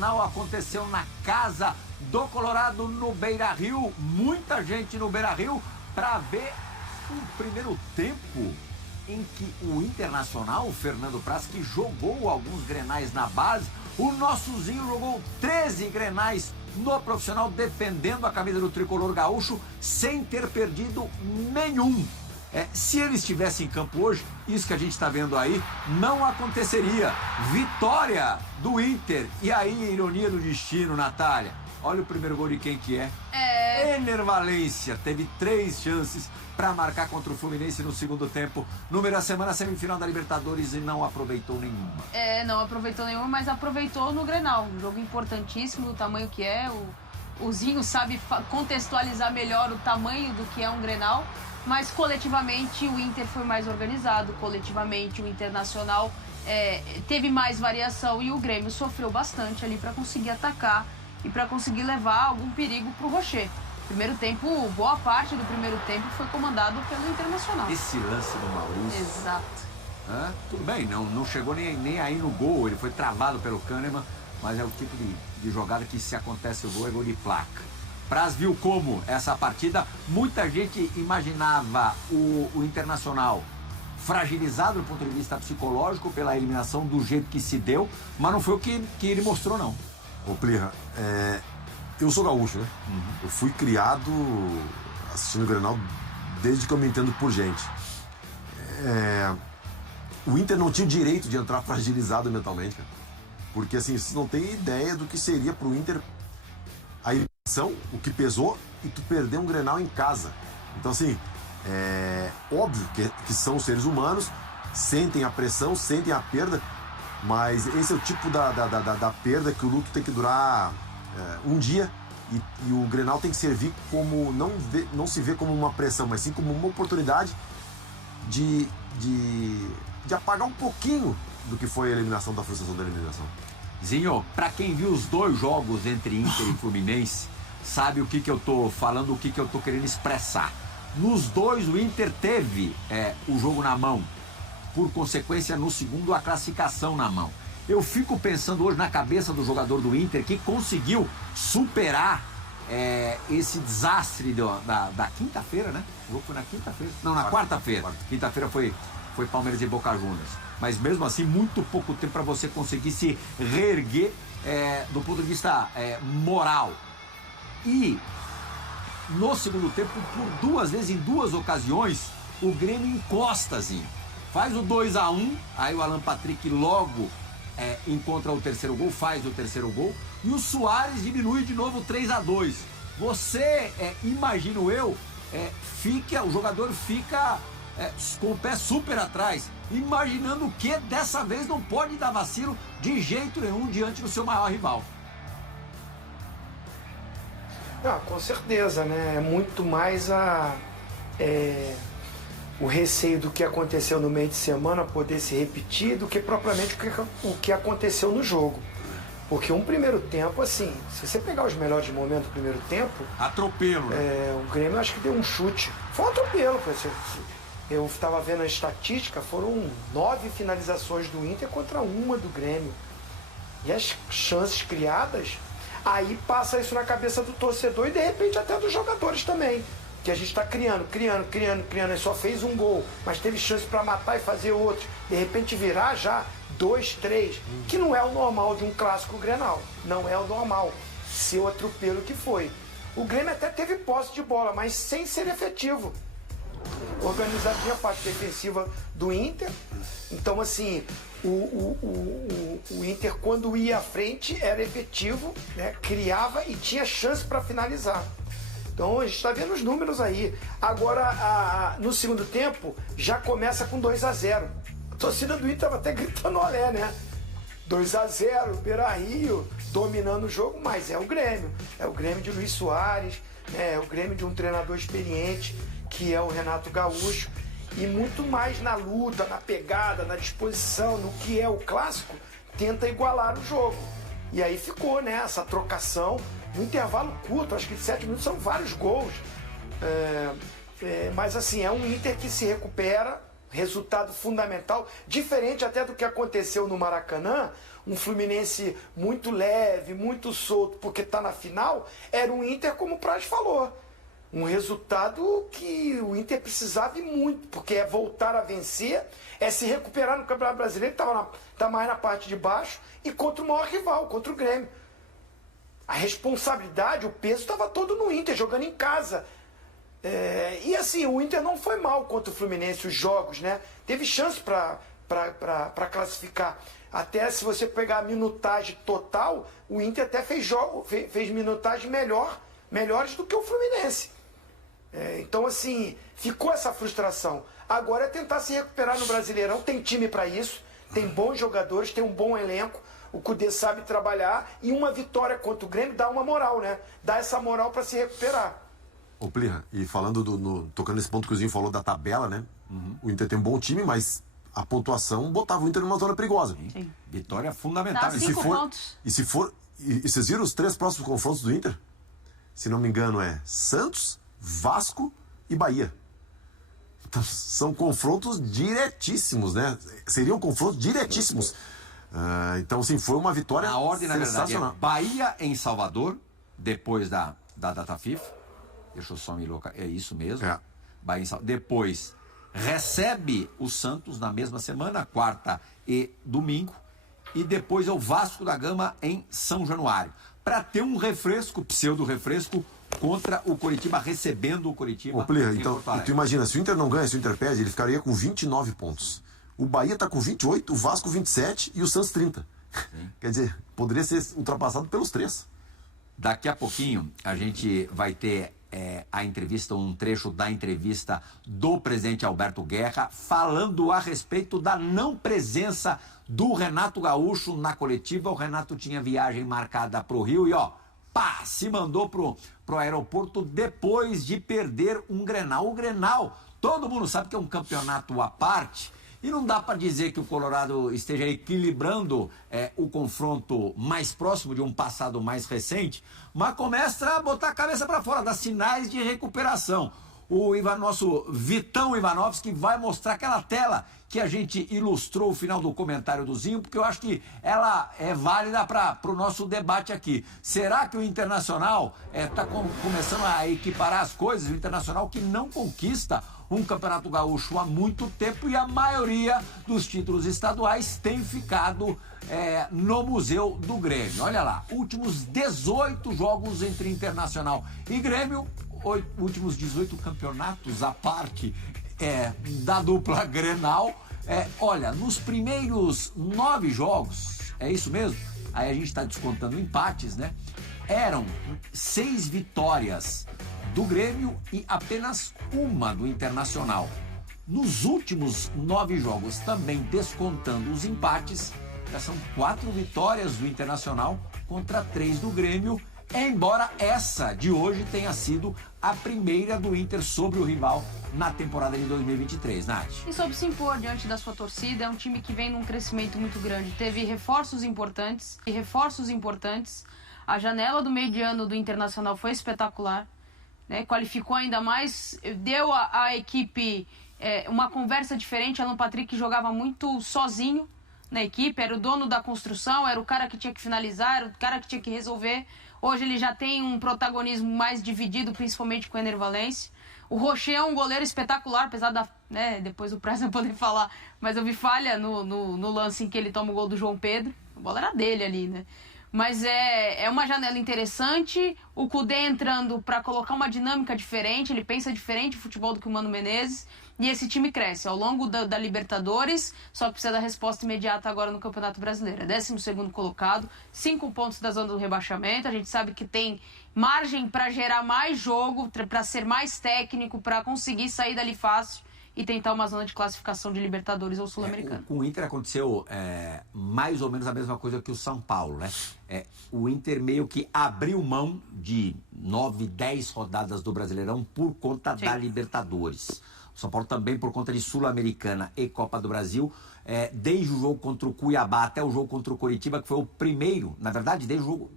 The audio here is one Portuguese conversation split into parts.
Grenal aconteceu na casa do Colorado, no Beira-Rio. Muita gente no Beira-Rio para ver um primeiro tempo em que o Internacional, o Fernando Praz, que jogou alguns Grenais na base, o nosso Zinho jogou 13 Grenais no profissional, defendendo a camisa do tricolor gaúcho, sem ter perdido nenhum. Se ele estivesse em campo hoje, isso que a gente está vendo aí, não aconteceria. Vitória do Inter. E aí, ironia do destino, Natália. Olha o primeiro gol de quem que é. Ener Valencia teve 3 chances para marcar contra o Fluminense no segundo tempo. Número da semana, semifinal da Libertadores, e não aproveitou nenhuma. Não aproveitou nenhuma, mas aproveitou no Grenal. Um jogo importantíssimo, do tamanho que é. O Zinho sabe contextualizar melhor o tamanho do que é um Grenal. Mas coletivamente o Inter foi mais organizado, coletivamente o Internacional teve mais variação e o Grêmio sofreu bastante ali para conseguir atacar e para conseguir levar algum perigo para o Rocher. Primeiro tempo, boa parte do primeiro tempo foi comandado pelo Internacional. Esse lance do Maurício. Exato. Tudo bem, não chegou nem aí no gol, ele foi travado pelo Kahneman, mas é o tipo de jogada que, se acontece o gol, é gol de placa. Praz viu como essa partida, muita gente imaginava o Internacional fragilizado do ponto de vista psicológico pela eliminação do jeito que se deu, mas não foi o que ele mostrou, não. Ô Plirra, eu sou gaúcho, né? Eu fui criado assistindo o Grenal desde que eu me entendo por gente. O Inter não tinha o direito de entrar fragilizado mentalmente, cara. Porque assim, vocês não têm ideia do que seria pro Inter a eliminação, o que pesou, e tu perder um Grenal em casa. Então assim, óbvio que são seres humanos, sentem a pressão, sentem a perda, mas esse é o tipo da perda que o luto tem que durar um dia, e o Grenal tem que servir como, não se vê como uma pressão, mas sim como uma oportunidade de apagar um pouquinho do que foi a eliminação, da frustração da eliminação. Zinho, pra quem viu os 2 jogos entre Inter e Fluminense, sabe o que eu tô falando, o que eu tô querendo expressar. Nos 2, o Inter teve o jogo na mão. Por consequência, no segundo, a classificação na mão. Eu fico pensando hoje na cabeça do jogador do Inter, que conseguiu superar esse desastre da quinta-feira, né? O jogo foi na quinta-feira? Não, na quarta-feira. Quinta-feira foi Palmeiras e Boca Juniors. Mas mesmo assim, muito pouco tempo para você conseguir se reerguer do ponto de vista moral. E no segundo tempo, por 2 vezes, em 2 ocasiões, o Grêmio encosta-zinho. Faz o 2-1, aí o Alan Patrick logo encontra o terceiro gol, faz o terceiro gol, e o Soares diminui de novo 3-2. Você, imagino eu, o jogador fica com o pé super atrás, imaginando que dessa vez não pode dar vacilo de jeito nenhum diante do seu maior rival. Com certeza, né? É muito mais o receio do que aconteceu no meio de semana poder se repetir do que propriamente o que aconteceu no jogo. Porque um primeiro tempo, assim, se você pegar os melhores momentos do primeiro tempo... Atropelo, né? O Grêmio acho que deu um chute. Foi um atropelo, eu estava vendo a estatística, foram 9 finalizações do Inter contra 1 do Grêmio. E as chances criadas, aí passa isso na cabeça do torcedor e de repente até dos jogadores também. Que a gente está criando, e só fez um gol, mas teve chance para matar e fazer outro. De repente virar já 2, 3, que não é o normal de um clássico Grenal. Não é o normal ser o atropelo que foi. O Grêmio até teve posse de bola, mas sem ser efetivo. Organizadinha a parte defensiva do Inter. Então, assim, o Inter, quando ia à frente, era efetivo, né? Criava e tinha chance para finalizar. Então, a gente está vendo os números aí. Agora, no segundo tempo, já começa com 2-0. A torcida do Inter estava até gritando olé, né? 2-0, Beira-Rio, dominando o jogo, mas é o Grêmio. É o Grêmio de Luiz Soares, né? É o Grêmio de um treinador experiente, que é o Renato Gaúcho, e muito mais na luta, na pegada, na disposição, no que é o clássico, tenta igualar o jogo. E aí ficou, né, essa trocação, no intervalo curto, acho que de 7 minutos são vários gols. Mas assim, é um Inter que se recupera, resultado fundamental, diferente até do que aconteceu no Maracanã, um Fluminense muito leve, muito solto, porque está na final, era um Inter, como o Praz falou. Um resultado que o Inter precisava e muito, porque é voltar a vencer, é se recuperar no Campeonato Brasileiro, que tá mais na parte de baixo, e contra o maior rival, contra o Grêmio. A responsabilidade, o peso estava todo no Inter, jogando em casa. E assim, o Inter não foi mal contra o Fluminense, os jogos, né? Teve chance para classificar. Até se você pegar a minutagem total, o Inter até fez minutagem melhores do que o Fluminense. Então, assim, ficou essa frustração. Agora é tentar se recuperar no Brasileirão. Tem time para isso, tem bons jogadores, tem um bom elenco. O Cudê sabe trabalhar e uma vitória contra o Grêmio dá uma moral, né? Dá essa moral para se recuperar. Ô, Plirra, e falando tocando nesse ponto que o Zinho falou da tabela, né? O Inter tem um bom time, mas a pontuação botava o Inter numa zona perigosa. Sim. Vitória fundamental. Dá 5 pontos. E vocês viram os 3 próximos confrontos do Inter? Se não me engano, é Santos, Vasco e Bahia. Então, são confrontos diretíssimos, né? Seriam confrontos diretíssimos. Então, assim, foi uma vitória a ordem, na verdade, sensacional. Bahia em Salvador, depois da data FIFA. Deixa eu só me localizar. É isso mesmo. Bahia em Salvador. Depois recebe o Santos na mesma semana, quarta e domingo. E depois é o Vasco da Gama em São Januário. Para ter um refresco, pseudo-refresco, contra o Coritiba, recebendo o Coritiba. Ô, Plirra, então, tu imagina, se o Inter não ganha, se o Inter perde, ele ficaria com 29 pontos. O Bahia tá com 28, o Vasco 27 e o Santos 30. Sim. Quer dizer, poderia ser ultrapassado pelos 3. Daqui a pouquinho a gente vai ter a entrevista, um trecho da entrevista do presidente Alberto Guerra, falando a respeito da não presença do Renato Gaúcho na coletiva. O Renato tinha viagem marcada para o Rio e, se mandou pro aeroporto depois de perder um Grenal. O Grenal, todo mundo sabe que é um campeonato à parte. E não dá para dizer que o Colorado esteja equilibrando o confronto mais próximo de um passado mais recente, mas começa a botar a cabeça para fora, dar sinais de recuperação. O nosso Vitão Ivanovski vai mostrar aquela tela que a gente ilustrou o final do comentário do Zinho, porque eu acho que ela é válida para o nosso debate aqui. Será que o Internacional está começando a equiparar as coisas? O Internacional que não conquista um Campeonato Gaúcho há muito tempo e a maioria dos títulos estaduais tem ficado no Museu do Grêmio. Olha lá, últimos 18 jogos entre Internacional e Grêmio, últimos 18 campeonatos à parte da dupla Grenal. Olha, nos primeiros 9 jogos, é isso mesmo? Aí a gente está descontando empates, né? Eram 6 vitórias do Grêmio e apenas uma do Internacional. Nos últimos 9 jogos, também descontando os empates, já são 4 vitórias do Internacional contra 3 do Grêmio, embora essa de hoje tenha sido a primeira do Inter sobre o rival na temporada de 2023, Nath. E soube se impor diante da sua torcida, é um time que vem num crescimento muito grande, teve reforços importantes, a janela do meio de ano do Internacional foi espetacular, né? Qualificou ainda mais, deu à equipe uma conversa diferente. Alan Patrick jogava muito sozinho na equipe, era o dono da construção, era o cara que tinha que finalizar, era o cara que tinha que resolver. Hoje ele já tem um protagonismo mais dividido, principalmente com o Ener Valencia. O Rocher é um goleiro espetacular, apesar depois o Praz não poder falar, mas eu vi falha no lance em que ele toma o gol do João Pedro. A bola era dele ali, né? Mas é uma janela interessante, o Cudê entrando para colocar uma dinâmica diferente, ele pensa diferente o futebol do que o Mano Menezes, e esse time cresce ao longo da Libertadores, só precisa da resposta imediata agora no Campeonato Brasileiro. É 12º colocado, 5 pontos da zona do rebaixamento, a gente sabe que tem margem para gerar mais jogo, para ser mais técnico, para conseguir sair dali fácil e tentar uma zona de classificação de Libertadores ou Sul-Americano. Com o Inter aconteceu mais ou menos a mesma coisa que o São Paulo, né? O Inter meio que abriu mão de 9, 10 rodadas do Brasileirão por conta da Libertadores. O São Paulo também por conta de Sul-Americana e Copa do Brasil. Desde o jogo contra o Cuiabá até o jogo contra o Coritiba, que foi o primeiro, na verdade, desde o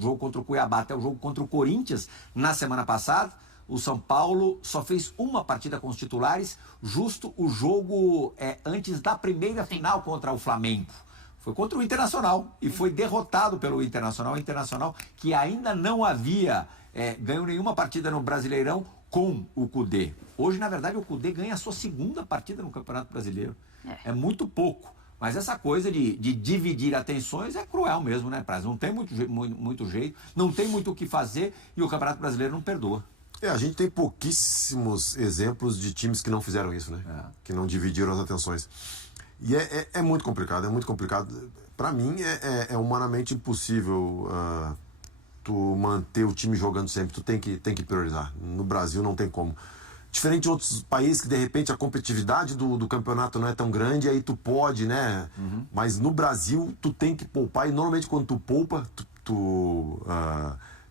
jogo contra o Cuiabá até o jogo contra o Corinthians na semana passada, o São Paulo só fez uma partida com os titulares, justo o jogo antes da primeira final contra o Flamengo. Foi contra o Internacional e foi derrotado pelo Internacional. O Internacional que ainda não havia ganho nenhuma partida no Brasileirão com o Kudê. Hoje, na verdade, o Kudê ganha a sua segunda partida no Campeonato Brasileiro. É muito pouco. Mas essa coisa de dividir atenções é cruel mesmo, né, Praz? Não tem muito jeito, não tem muito o que fazer e o Campeonato Brasileiro não perdoa. A gente tem pouquíssimos exemplos de times que não fizeram isso, né? Que não dividiram as atenções. E é muito complicado, é muito complicado. Para mim, é humanamente impossível tu manter o time jogando sempre. Tu tem que priorizar. No Brasil não tem como. Diferente de outros países que, de repente, a competitividade do campeonato não é tão grande, aí tu pode, né? Mas no Brasil, tu tem que poupar. E normalmente, quando tu poupa, tu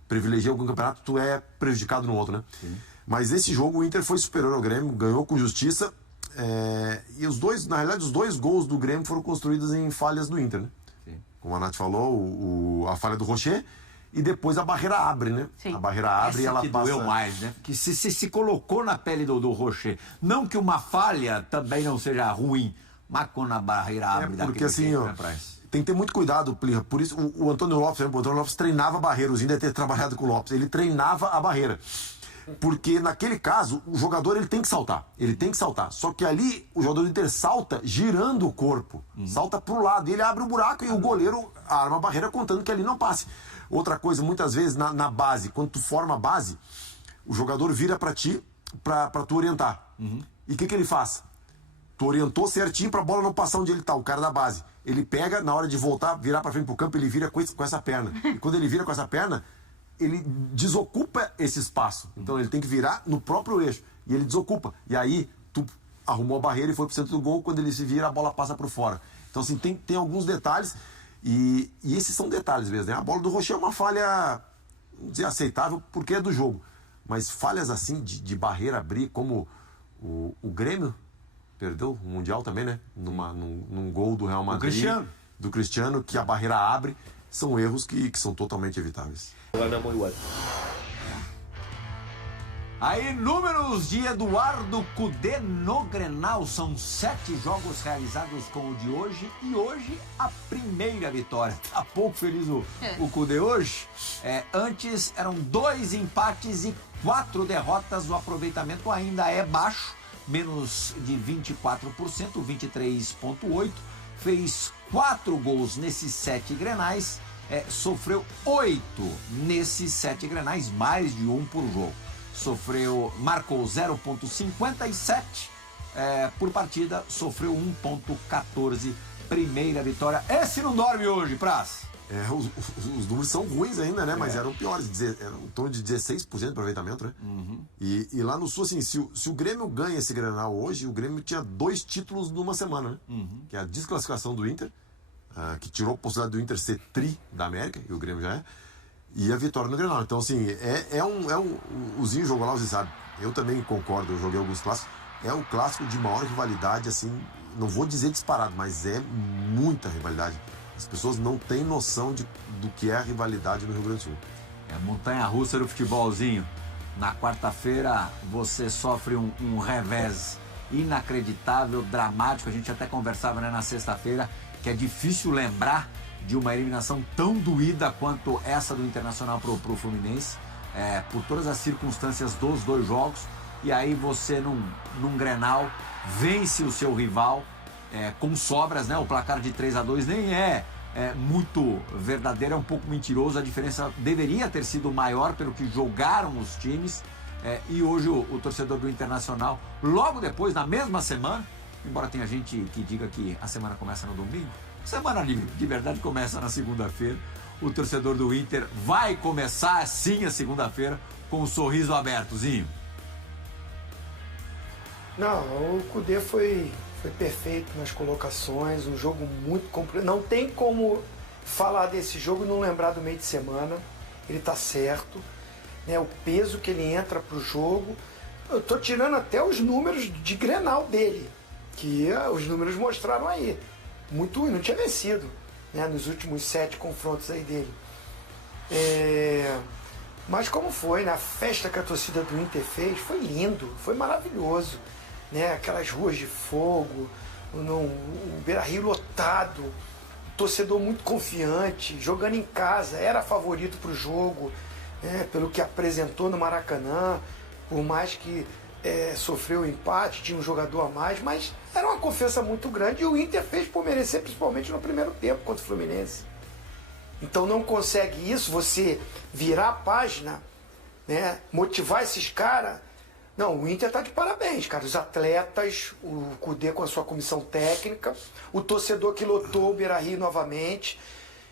privilegia algum campeonato, tu é prejudicado no outro, né? Sim. Mas esse jogo, o Inter foi superior ao Grêmio, ganhou com justiça. E os dois, na realidade, os 2 gols do Grêmio foram construídos em falhas do Inter, né? Sim. Como a Nath falou, a falha do Rocher. E depois a barreira abre, né? Sim. A barreira abre e ela que passa... doeu mais, né? Que se colocou na pele do Rocher. Não que uma falha também não seja ruim, mas quando a barreira abre... Porque assim, tem que ter muito cuidado, Plirra. Por isso, o Antônio Lopes, o Antônio Lopes treinava a barreira. O Zinho deve ter trabalhado com o Lopes. Ele treinava a barreira. Porque naquele caso, o jogador ele tem que saltar. Ele tem que saltar. Só que ali, o jogador do Inter salta girando o corpo. Salta pro lado. E ele abre o buraco e o goleiro arma a barreira contando que ali não passe. Outra coisa, muitas vezes na base, quando tu forma a base, o jogador vira pra ti pra tu orientar. E o que ele faz? Tu orientou certinho pra bola não passar onde ele tá, o cara da base. Ele pega, na hora de voltar, virar pra frente pro campo, ele vira com essa perna. E quando ele vira com essa perna, ele desocupa esse espaço. Então ele tem que virar no próprio eixo. E ele desocupa. E aí, tu arrumou a barreira e foi pro centro do gol. Quando ele se vira, a bola passa por fora. Então, assim, tem alguns detalhes. E esses são detalhes mesmo, né? A bola do Rocher é uma falha, vamos dizer, aceitável, porque é do jogo. Mas falhas assim, de barreira abrir, como o Grêmio perdeu o Mundial também, né? Num gol do Real Madrid. Do Cristiano, que a barreira abre. São erros que são totalmente evitáveis. Aí, números de Eduardo Kudê no Grenal. São 7 jogos realizados com o de hoje. E hoje, a primeira vitória. Tá pouco feliz o Kudê hoje. Antes, eram 2 empates e 4 derrotas. O aproveitamento ainda é baixo. Menos de 24%, 23,8%. Fez 4 gols nesses 7 Grenais. Sofreu 8 nesses 7 Grenais. Mais de 1 por jogo. Marcou 0,57 por partida, sofreu 1,14, primeira vitória. Esse não dorme hoje, Praz. Os números são ruins ainda, né? Mas eram piores, eram em torno de 16% de aproveitamento, né? E lá no Sul, assim, se o Grêmio ganha esse Grenal hoje, o Grêmio tinha 2 títulos numa semana, né? Que é a desclassificação do Inter, que tirou a possibilidade do Inter ser tri da América, e o Grêmio já é. E a vitória no Grenal. Então, assim, o Zinho jogou lá, você sabe. Eu também concordo, eu joguei alguns clássicos. É o clássico de maior rivalidade, assim, não vou dizer disparado, mas é muita rivalidade. As pessoas não têm noção do que é a rivalidade no Rio Grande do Sul. É montanha-russa do futebolzinho. Na quarta-feira, você sofre um revés inacreditável, dramático. A gente até conversava, né, na sexta-feira, que é difícil lembrar de uma eliminação tão doída quanto essa do Internacional pro Fluminense, por todas as circunstâncias dos 2 jogos, e aí você num Grenal vence o seu rival com sobras, né? O placar de 3-2 nem é muito verdadeiro, é um pouco mentiroso, a diferença deveria ter sido maior pelo que jogaram os times, e hoje o torcedor do Internacional, logo depois, na mesma semana, embora tenha gente que diga que a semana começa no domingo, semana de verdade começa na segunda-feira. O torcedor do Inter vai começar sim a segunda-feira com um sorriso aberto, Zinho. Não, o Kudê foi perfeito nas colocações, um jogo muito complicado. Não tem como falar desse jogo e não lembrar do meio de semana. Ele tá certo, né? O peso que ele entra pro jogo. Eu tô tirando até os números de Grenal dele, que os números mostraram aí. Muito ruim, não tinha vencido, né, nos últimos 7 confrontos aí dele. Mas como foi, né, a festa que a torcida do Inter fez foi lindo, foi maravilhoso, né, aquelas ruas de fogo, o Beira-Rio lotado, torcedor muito confiante, jogando em casa, era favorito para o jogo, né, pelo que apresentou no Maracanã, por mais que sofreu o empate, tinha um jogador a mais, mas era uma confiança muito grande e o Inter fez por merecer, principalmente no primeiro tempo contra o Fluminense. Então não consegue isso, você virar a página, né, motivar esses caras. Não, o Inter tá de parabéns, cara. Os atletas, o Cudê com a sua comissão técnica, o torcedor que lotou o Beira-Rio novamente,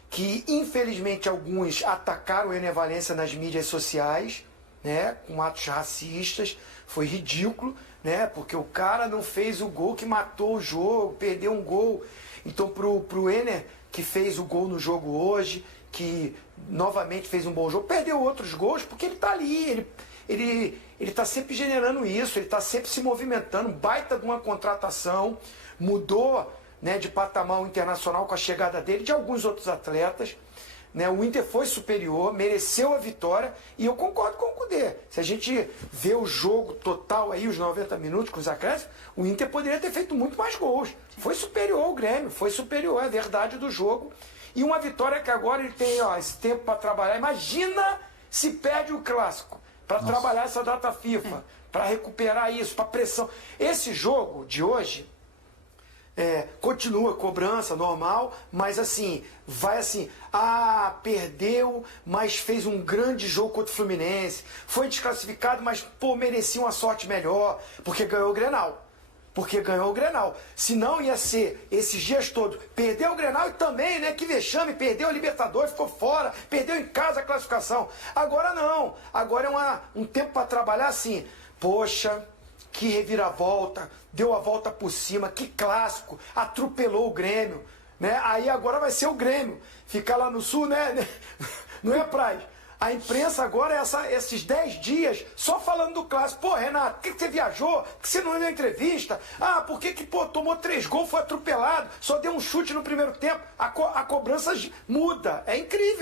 que infelizmente alguns atacaram o Ener Valencia nas mídias sociais, né, com atos racistas. Foi ridículo, né, porque o cara não fez o gol que matou o jogo, perdeu um gol. Então pro Ener, que fez o gol no jogo hoje, que novamente fez um bom jogo, perdeu outros gols porque ele tá ali, ele está sempre generando isso, ele está sempre se movimentando, baita de uma contratação, mudou, né, de patamar o Internacional com a chegada dele e de alguns outros atletas. Né, o Inter foi superior, mereceu a vitória e eu concordo com o Cudê. Se a gente vê o jogo total aí, os 90 minutos com os acréscimos, o Inter poderia ter feito muito mais gols. Foi superior ao Grêmio, foi superior, é a verdade do jogo. E uma vitória que agora ele tem esse tempo para trabalhar. Imagina se perde o Clássico para trabalhar essa data FIFA, para recuperar isso, para pressão. Esse jogo de hoje continua cobrança normal, mas assim, vai assim, perdeu, mas fez um grande jogo contra o Fluminense, foi desclassificado, mas merecia uma sorte melhor, porque ganhou o Grenal. Senão ia ser esses dias todos, perdeu o Grenal e também, né, que vexame, perdeu a Libertadores, ficou fora, perdeu em casa a classificação. Agora não, agora é um tempo para trabalhar assim, poxa, que reviravolta, deu a volta por cima, que clássico, atropelou o Grêmio, né? Aí agora vai ser o Grêmio, ficar lá no Sul, né? Não é praia. A imprensa agora é esses 10 dias só falando do clássico. Pô, Renato, por que você viajou? Por que você não deu entrevista? Por que tomou 3 gols, foi atropelado, só deu um chute no primeiro tempo? A cobrança muda, é incrível.